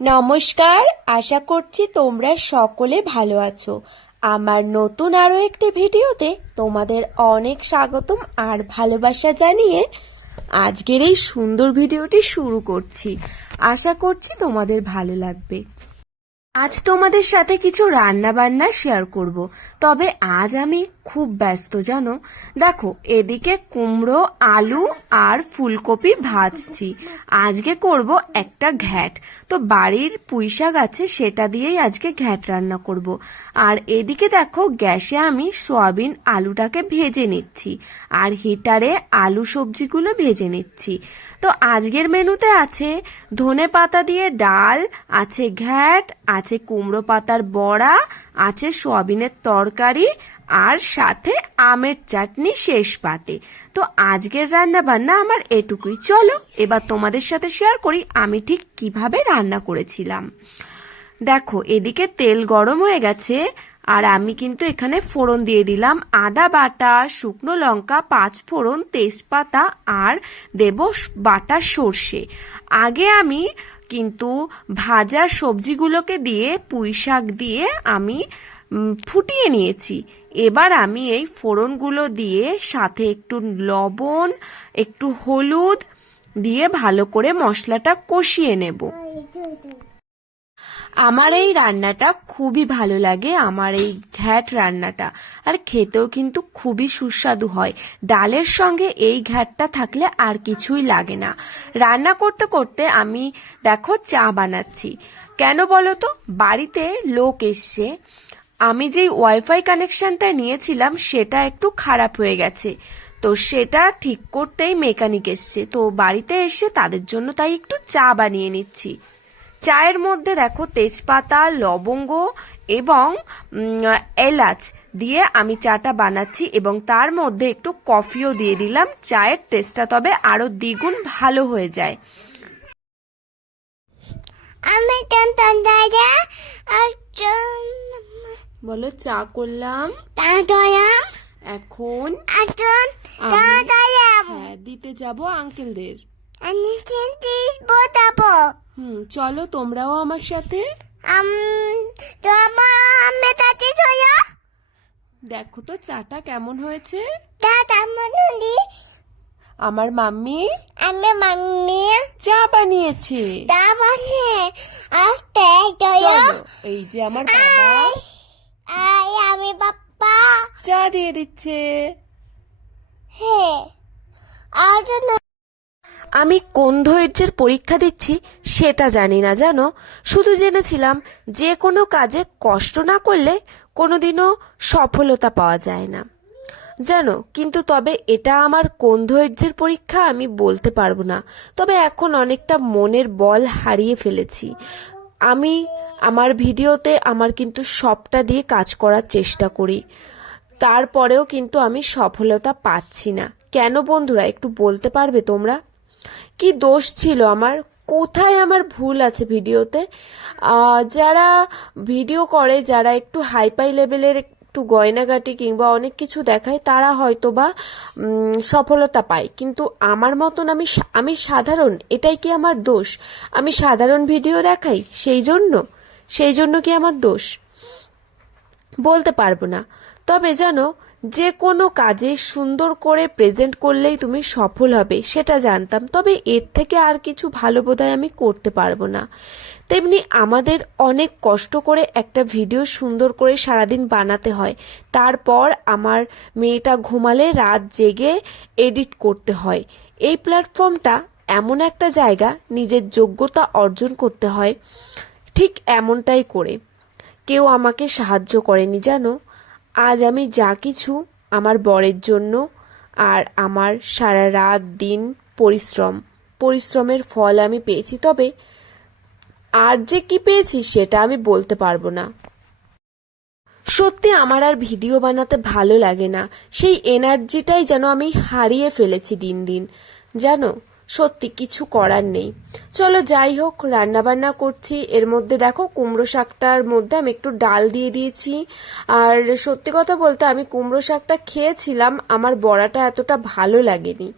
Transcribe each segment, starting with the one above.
নমস্কার, আশা করছি তোমরা সকলে ভালো আছো। আমার নতুন আরও একটি ভিডিওতে তোমাদের অনেক স্বাগতম আর ভালোবাসা জানিয়ে আজকের এই সুন্দর ভিডিওটি শুরু করছি। আশা করছি তোমাদের ভালো লাগবে। আজ তোমাদের সাথে কিছু রান্না বান্না শেয়ার করব। তবে আজ আমি খুব ব্যস্ত, জানো? দেখো, এদিকে কুমড়ো, আলু আর ফুলকপি ভাজছি। আজকে করব একটা ঘ্যাট। তো বাড়ির পুঁই শাক আছে, সেটা দিয়েই আজকে ঘ্যাট রান্না করব। আর এদিকে দেখো, গ্যাসে আমি সয়াবিন আলুটাকে ভেজে নিচ্ছি আর হিটারে আলু সবজিগুলো ভেজে নিচ্ছি। তো আজকের মেনুতে আছে ধনে পাতা দিয়ে ডাল, আছে ঘ্যাট আছে কুমড়ো পাতার বড়া, আছে সোয়াবিনের তরকারি, আর সাথে আমের চাটনি শেষ পাতে। তো আজকের রান্না বান্না আমার এটুকুই। চলো, এবার তোমাদের সাথে শেয়ার করি আমি ঠিক কীভাবে রান্না করেছিলাম। দেখো, এদিকে তেল গরম হয়ে গেছে, আর আমি কিন্তু এখানে ফোড়ন দিয়ে দিলাম। আদা বাটা, শুকনো লঙ্কা পাঁচ ফোড়ন তেজপাতা, আর দেব বাটা সর্ষে। আগে আমি কিন্তু ভাজা সবজিগুলোকে দিয়ে, পুঁই শাক দিয়ে আমি ফুটিয়ে নিয়েছি। এবার আমি এই ফোড়নগুলো দিয়ে সাথে একটু লবণ, একটু হলুদ দিয়ে ভালো করে মশলাটা কষিয়ে নেব। আমার এই রান্নাটা খুবই ভালো লাগে, আমার এই ঘ্যাট রান্নাটা। আর খেতেও কিন্তু খুবই সুস্বাদু হয়। ডালের সঙ্গে এই ঘ্যাটটা থাকলে আর কিছুই লাগে না। রান্না করতে করতে আমি দেখো চা বানাচ্ছি। কেন বলো তো? বাড়িতে লোক এসছে। আমি যেই ওয়াইফাই কানেকশনটা নিয়েছিলাম, সেটা একটু খারাপ হয়ে গেছে। তো সেটা ঠিক করতেই মেকানিক এসছে। তো বাড়িতে এসে তাদের জন্য তাই একটু চা বানিয়ে নিচ্ছি। চায়ের মধ্যে দেখো তেজপাতা লবঙ্গ এবং এলাচ দিয়ে আমি চাটা বানাচ্ছি এবং তার মধ্যে একটু কফিও দিয়ে দিলাম। চায়ের টেস্টটা তবে আরও দ্বিগুণ ভালো হয়ে যায়। আমি বলো চা করলাম। এখন হ্যাঁ দিতে যাব আঙ্কেলদের আমি কিন্তু বোতাবো হুম চলো তোমরাও আমার সাথে। আম তোমার আমি তাতে ছয়া দেখো তো চাটা কেমন হয়েছে। দাদা মনুলি আমার মাম্মি? আমি মাম্মি। চা বানিয়েছে। দাবানে আস্তে ছয়া চলো এই যে আমার বাবা। আই আমি বাপ্পা। চা দিয়ে দিচ্ছে। হ্যাঁ আজ আমি কোন ধৈর্যের পরীক্ষা দিচ্ছি সেটা জানি না, জানো? শুধু জেনেছিলাম যে কোনো কাজে কষ্ট না করলে কোনোদিনও সফলতা পাওয়া যায় না। জানো, কিন্তু তবে এটা আমার কোন ধৈর্যের পরীক্ষা আমি বলতে পারব না। তবে এখন অনেকটা মনের বল হারিয়ে ফেলেছি। আমি আমার ভিডিওতে আমার কিন্তু সবটা দিয়ে কাজ করার চেষ্টা করি। তারপরেও কিন্তু আমি সফলতা পাচ্ছি না। কেন বন্ধুরা, একটু বলতে পারবে তোমরা? কি দোষ ছিল আমার? কোথায় আমার ভুল আছে ভিডিওতে? যারা ভিডিও করে, যারা একটু হাইপাই লেভেলের একটু গয়নাগাটি কিংবা অনেক কিছু দেখায়, তারা হয়তো বা সফলতা পায়। কিন্তু আমার মতন আমি আমি সাধারণ, এটাই কি আমার দোষ? আমি সাধারণ ভিডিও দেখাই? সেই জন্য? সেই জন্য কি আমার দোষ? বলতে পারব না। তবে জানো যে কোনো কাজে সুন্দর করে প্রেজেন্ট করলেই তুমি সফল হবে, সেটা জানতাম। তবে এর থেকে আর কিছু ভালো বোধহয় আমি করতে পারব না। তেমনি আমাদের অনেক কষ্ট করে একটা ভিডিও সুন্দর করে সারাদিন বানাতে হয়। তারপর আমার মেয়েটা ঘুমালে রাত জেগে এডিট করতে হয়। এই প্ল্যাটফর্মটা এমন একটা জায়গা, নিজের যোগ্যতা অর্জন করতে হয়। ঠিক এমনটাই করে। কেউ আমাকে সাহায্য করেনি, জানো? আজ আমি যা কিছু আমার বরের জন্য আর আমার সারা রাত দিন পরিশ্রম, পরিশ্রমের ফল আমি পেয়েছি, তবে আর যে কি পেয়েছি সেটা আমি বলতে পারব না। সত্যি আমার আর ভিডিও বানাতে ভালো লাগে না। সেই এনার্জিটাই যেন আমি হারিয়ে ফেলেছি দিন দিন। জানো সত্যি কিছু করার নেই। চলো যাই হোক রান্না বান্না করছি। এর মধ্যে দেখো, কুমড়ো শাকটার মধ্যে আমি একটু ডাল দিয়ে দিয়েছি। আর সত্যি কথা বলতে আমি কুমড়ো শাকটা খেয়েছিলাম, আমার বড়াটা এতটা ভালো লাগেনি।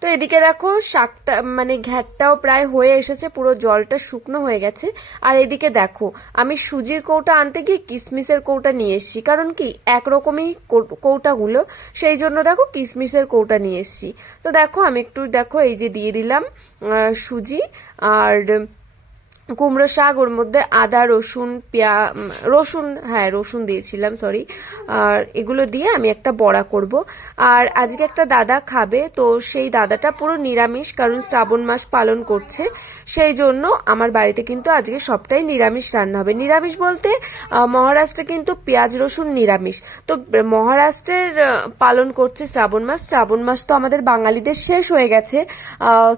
তো এদিকে দেখো শাকটা মানে ঘ্যাটটাও প্রায় হয়ে এসেছে, পুরো জলটা শুকনো হয়ে গেছে। আর এদিকে দেখো, আমি সুজির কৌটা আনতে গিয়ে কিসমিসের কৌটা নিয়ে এসেছি। কারণ কি, একরকমই কৌটাগুলো। সেই জন্য দেখো কিসমিসের কৌটা নিয়ে এসেছি। তো দেখো, আমি একটু দেখো এই যে দিয়ে দিলাম সুজি আর কুমড়ো শাক, ওর মধ্যে আদা, রসুন, পেঁয়া রসুন হ্যাঁ রসুন দিয়েছিলাম সরি আর এগুলো দিয়ে আমি একটা বড়া করব। আর আজকে একটা দাদা খাবে, তো সেই দাদাটা পুরো নিরামিষ, কারণ শ্রাবণ মাস পালন করছে। সেই জন্য আমার বাড়িতে কিন্তু আজকে সবটাই নিরামিষ রান্না হবে। নিরামিষ বলতে মহারাষ্ট্রে কিন্তু পেঁয়াজ, রসুন নিরামিষ। তো, মহারাষ্ট্রের পালন করছে শ্রাবণ মাস। শ্রাবণ মাস তো আমাদের বাঙালিদের শেষ হয়ে গেছে।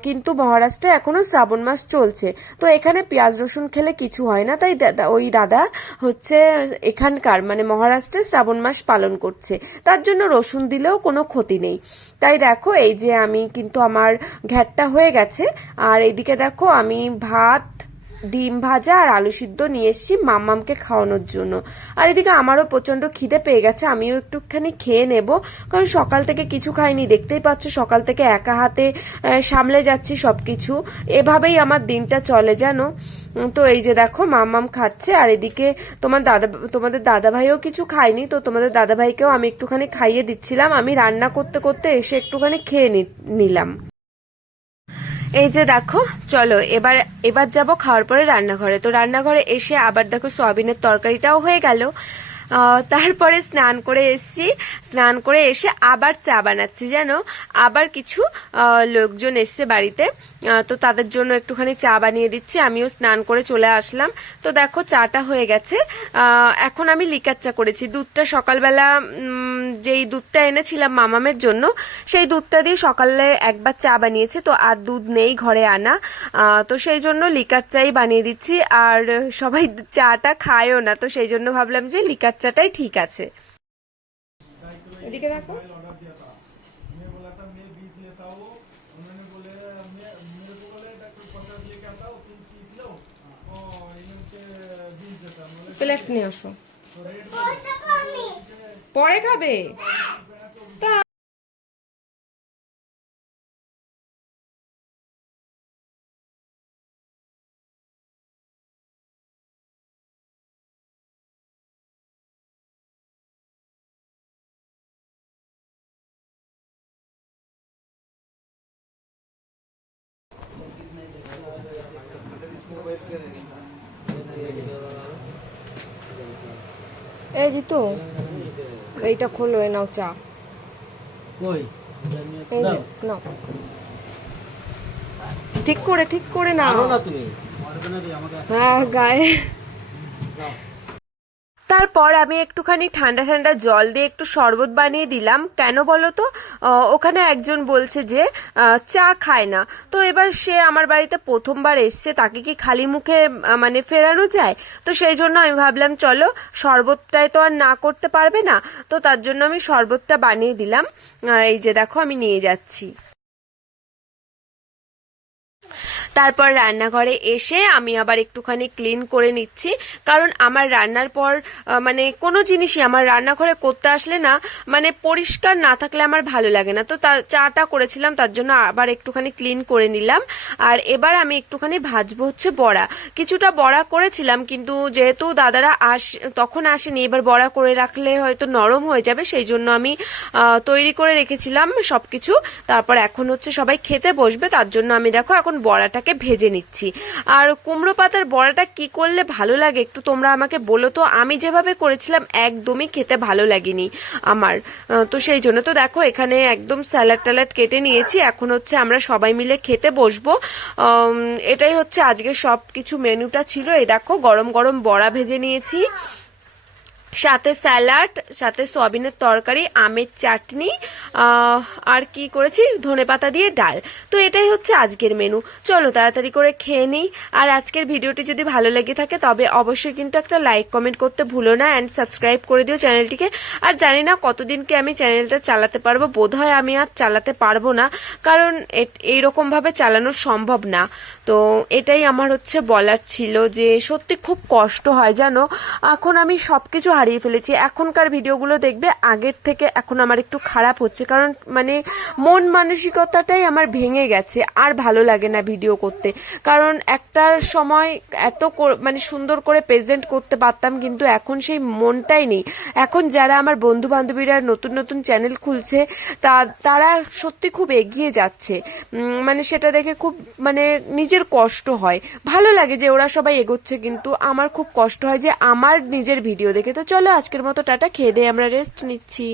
কিন্তু মহারাষ্ট্রে এখনও শ্রাবণ মাস চলছে। তো এখানে পেঁয়াজ, রসুন খেলে কিছু হয় না। তাই ওই দাদা হচ্ছে এখানকার মানে মহারাষ্ট্রে শ্রাবণ মাস পালন করছে। তার জন্য রসুন দিলেও কোনো ক্ষতি নেই। তাই দেখো, এই যে আমি কিন্তু আমার ঘ্যাটটা হয়ে গেছে। আর এদিকে দেখো আমি ভাত ডিম ভাজা আর আলু সিদ্ধ নিয়ে এসেছি মাম্মামকে খাওয়ানোর জন্য। আর এদিকে আমারও প্রচণ্ড খিদে পেয়ে গেছে আমিও একটুখানি খেয়ে নেব। কারণ সকাল থেকে কিছু খাইনি দেখতেই পাচ্ছ সকাল থেকে একা হাতে সামলে যাচ্ছি সবকিছু। এভাবেই আমার দিনটা চলে উম, তো এই যে দেখো মাম্মাম খাচ্ছে আর এদিকে তোমার দাদা তোমাদের দাদা ভাইও কিছু খায়নি তো তোমাদের দাদা ভাইকেও আমি একটুখানি খাইয়ে দিচ্ছিলাম। আমি রান্না করতে করতে এসে একটুখানি খেয়ে নিলাম। এই যে দেখো, চলো, এবার এবার যাব খাওয়ার পরে রান্নাঘরে। তো রান্নাঘরে এসে আবার দেখো সোয়াবিনের তরকারিটাও হয়ে গেল। তারপরে স্নান করে এসছি। স্নান করে এসে আবার চা বানাচ্ছি যেন আবার কিছু লোকজন এসছে বাড়িতে। তো তাদের জন্য একটুখানি চা বানিয়ে দিচ্ছি। আমিও স্নান করে চলে আসলাম। তো দেখো, চাটা হয়ে গেছে। এখন আমি লিকার চা করেছি। দুধটা সকালবেলা যেই দুধটা এনেছিলাম মামামের জন্য, সেই দুধটা দিয়ে সকালে একবার চা বানিয়েছে। তো আর দুধ নেই ঘরে আনা। তো সেই জন্য লিকার চাই বানিয়ে দিচ্ছি। আর সবাই চাটা খায়ও না। তো সেই জন্য ভাবলাম যে লিকার বাচ্চাটাই ঠিক আছে। প্লেট নিয়ে আসো। পরে খাবে? এই জিতু এইটা খোলো এ নাও চা। এই যে নাও। ঠিক করে ঠিক করে নাও। না তুমি। হ্যাঁ গায়ে। তারপর আমি একটুখানি ঠান্ডা ঠান্ডা জল দিয়ে একটু শরবত বানিয়ে দিলাম। কেন বলো তো? ওখানে একজন বলছে যে চা খায় না। তো এবার সে আমার বাড়িতে প্রথমবার এসছে, তাকে কি খালি মুখে মানে ফেরানো যায়? তো সেই জন্য আমি ভাবলাম, চলো, শরবতটাই তো আর না করতে পারবে না। তো তার জন্য আমি শরবতটা বানিয়ে দিলাম। এই যে দেখো, আমি নিয়ে যাচ্ছি। তারপর রান্নাঘরে এসে আমি আবার একটুখানি ক্লিন করে নিচ্ছি। কারণ আমার রান্নার পর মানে কোনো জিনিসই আমার রান্নাঘরে করতে আসলে না মানে পরিষ্কার না থাকলে আমার ভালো লাগে না। তো চাটা করেছিলাম, তার জন্য আবার একটুখানি ক্লিন করে নিলাম। আর এবার আমি একটুখানি ভাজবো হচ্ছে বড়া। কিছুটা বড়া করেছিলাম, কিন্তু যেহেতু দাদারা আস, তখন আসেনি, এবার বড়া করে রাখলে হয়তো নরম হয়ে যাবে, সেই জন্য আমি তৈরি করে রেখেছিলাম সবকিছু। তারপর এখন হচ্ছে সবাই খেতে বসবে, তার জন্য আমি দেখো এখন বড়াটাকে ভেজে নিচ্ছি। আর কুমড়ো পাতার বড়াটা কি করলে ভালো লাগে একটু তোমরা আমাকে বলো তো। আমি যেভাবে করেছিলাম একদমই খেতে ভালো লাগেনি আমার। তো সেই জন্য তো দেখো, এখানে একদম স্যালাড ট্যালাড কেটে নিয়েছি। এখন হচ্ছে আমরা সবাই মিলে খেতে বসবো। এটাই হচ্ছে আজকে সব কিছু মেনুটা ছিল। এই দেখো, গরম গরম বড়া ভেজে নিয়েছি। সাথে স্যালাড, সাথে সয়াবিনের তরকারি, আমের চাটনি আর কি করেছি? ধনেপাতা দিয়ে ডাল। তো এটাই হচ্ছে আজকের মেনু চলো তাড়াতাড়ি করে খেয়ে নিই। আর আজকের ভিডিওটি যদি ভালো লেগে থাকে, তবে অবশ্যই কিন্তু একটা লাইক কমেন্ট করতে ভুলো না অ্যান্ড সাবস্ক্রাইব করে দিও চ্যানেলটিকে। আর জানি না কতদিনকে আমি চ্যানেলটা চালাতে পারব। বোধহয় আমি আর চালাতে পারব না, কারণ এইরকমভাবে চালানো সম্ভব না। তো এটাই আমার হচ্ছে বলার ছিল যে সত্যি খুব কষ্ট হয়, জানো? এখন আমি সবকিছু হারিয়ে ফেলেছি। এখনকার ভিডিওগুলো দেখবে আগের থেকে এখন আমার একটু খারাপ হচ্ছে। কারণ মানে মন মানসিকতাটাই আমার ভেঙে গেছে। আর ভালো লাগে না ভিডিও করতে। কারণ একটার সময় এত মানে সুন্দর করে প্রেজেন্ট করতে পারতাম, কিন্তু এখন সেই মনটাই নেই। এখন যারা আমার বন্ধু বান্ধবীরা নতুন নতুন চ্যানেল খুলছে, তা, তারা সত্যি খুব এগিয়ে যাচ্ছে। মানে সেটা দেখে খুব মানে নিজের কষ্ট হয়। ভালো লাগে যে ওরা সবাই এগোচ্ছে, কিন্তু আমার খুব কষ্ট হয় যে আমার নিজের ভিডিও দেখে। তো চলো আজকের মতো টাটা খেয়ে দিয়ে আমরা রেস্ট নিচ্ছি।